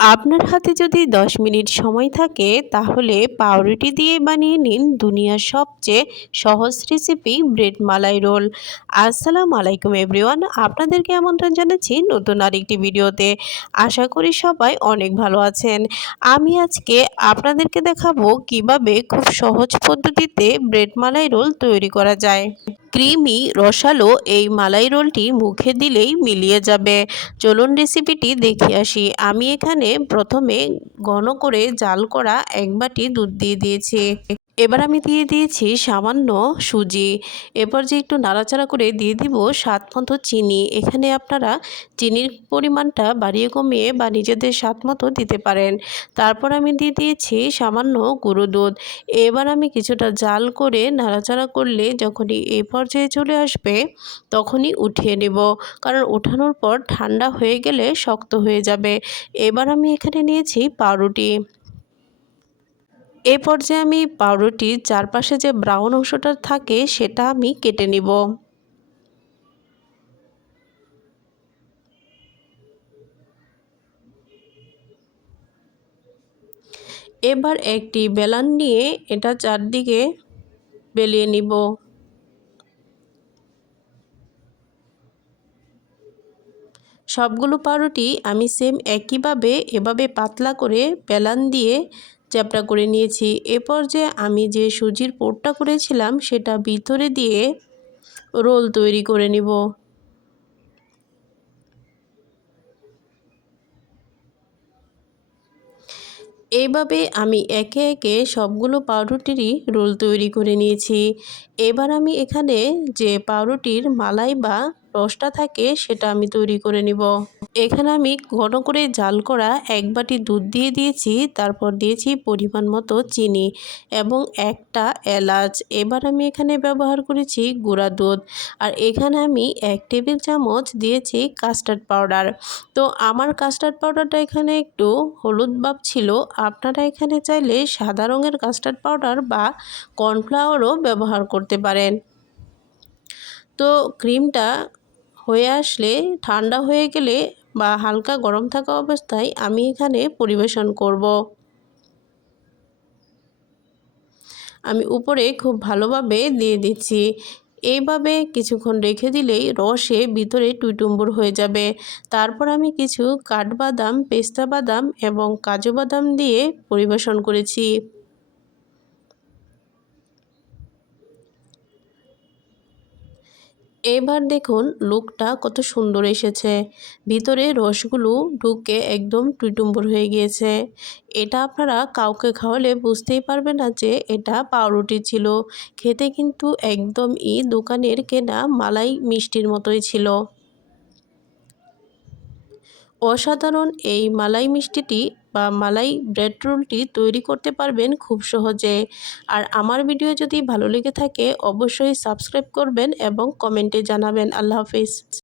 আপনার হাতে যদি 10 মিনিট সময় থাকে তাহলে পাউরুটি দিয়ে বানিয়ে নিন দুনিয়ার সবচেয়ে সহজ রেসিপি ব্রেড মালাই রোল। আসসালামু আলাইকুম এভরিওয়ান, আপনাদেরকে আমন্ত্রণ জানাচ্ছি নতুন আরেকটি ভিডিওতে। আশা করি সবাই অনেক ভালো আছেন। আমি আজকে আপনাদেরকে দেখাবো কিভাবে খুব সহজ পদ্ধতিতে ব্রেড মালাই রোল তৈরি করা যায়। ক্রিমি রসালো এই মালাই রোলটি মুখে দিলেই মিলিয়ে যাবে। চলুন রেসিপিটি দেখে আসি। আমি এখানে প্রথমে ঘন করে জাল করা 1 বাটি দুধ দিয়ে দিয়েছি। এবার আমি দিয়ে দিয়েছি সামান্য সুজি। এরপর যে একটু নাড়াচাড়া করে দিয়ে দিব স্বাদ মতো চিনি। এখানে আপনারা চিনির পরিমাণটা বাড়িয়ে কমিয়ে বা নিজেদের স্বাদ মতো দিতে পারেন। তারপর আমি দিয়ে দিয়েছি সামান্য গুঁড়ো দুধ। এবার আমি কিছুটা জাল করে নাড়াচাড়া করলে যখনই এই পর্যায়ে চলে আসবে তখনই উঠিয়ে নেব, কারণ ওঠানোর পর ঠান্ডা হয়ে গেলে শক্ত হয়ে যাবে। এবার আমি এখানে নিয়েছি পাউরুটি। এই পর্যায়ে আমি পাউরুটির চারপাশে যে ব্রাউন অংশটা থাকে সেটা আমি কেটে নিব। এবার একটি বেলন নিয়ে এটা চারদিকে বেলিয়ে নিব। সবগুলো পাউরুটি আমি সেম একইভাবে এভাবে পাতলা করে বেলন দিয়ে চ্যাপটা করে নিয়েছি। এরপর যে আমি যে সুজির পুরটা করেছিলাম সেটা ভিতরে দিয়ে রোল তৈরি করে নিব। এইভাবে আমি একে একে সবগুলো পাউরুটিরই রোল তৈরি করে নিয়েছি। এবার আমি এখানে যে পাউরুটির মালাই বা রসটা থাকে সেটা আমি তৈরি করে নিব। এখানে আমি ঘন করে জাল করা 1 বাটি দুধ দিয়ে দিয়েছি, তারপর দিয়েছি পরিমাণ মতো চিনি এবং একটা এলাচ। এবার আমি এখানে ব্যবহার করেছি গুঁড়া দুধ, আর এখানে আমি 1 টেবিল চামচ দিয়েছি কাস্টার্ড পাউডার। তো আমার কাস্টার্ড পাউডারটা এখানে একটু হলুদ ভাব ছিল। আপনারা এখানে চাইলে সাদা রঙের কাস্টার্ড পাউডার বা কর্নফ্লাওয়ারও ব্যবহার করতে পারেন। তো ক্রিমটা হয়ে আসলে ঠান্ডা হয়ে গেলে বা হালকা গরম থাকা অবস্থায় আমি এখানে পরিবেশন করব। আমি উপরে খুব ভালোভাবে দিয়ে দিচ্ছি। এইভাবে কিছুক্ষণ রেখে দিলেই রসে ভিতরে টইটুম্বুর হয়ে যাবে। তারপর আমি কিছু কাঠবাদাম, পেস্তা বাদাম এবং কাজু বাদাম দিয়ে পরিবেশন করেছি। এবার দেখুন লুকটা কত সুন্দর এসেছে। ভিতরে রসগুলো ঢুকে একদম টইটুম্বুর হয়ে গিয়েছে। এটা আপনারা কাউকে খাওয়ালে বুঝতেই পারবে না যে এটা পাউরুটি ছিল। খেতে কিন্তু একদমই দোকানের কেনা মালাই মিষ্টির মতোই ছিল। অসাধারণ এই মালাই মিষ্টিটি বা মালাই ব্রেড রোলটি তৈরি করতে পারবেন খুব সহজে। আর আমার ভিডিও যদি ভালো লেগে থাকে অবশ্যই সাবস্ক্রাইব করবেন এবং কমেন্টে জানাবেন। আল্লাহ হাফিজ।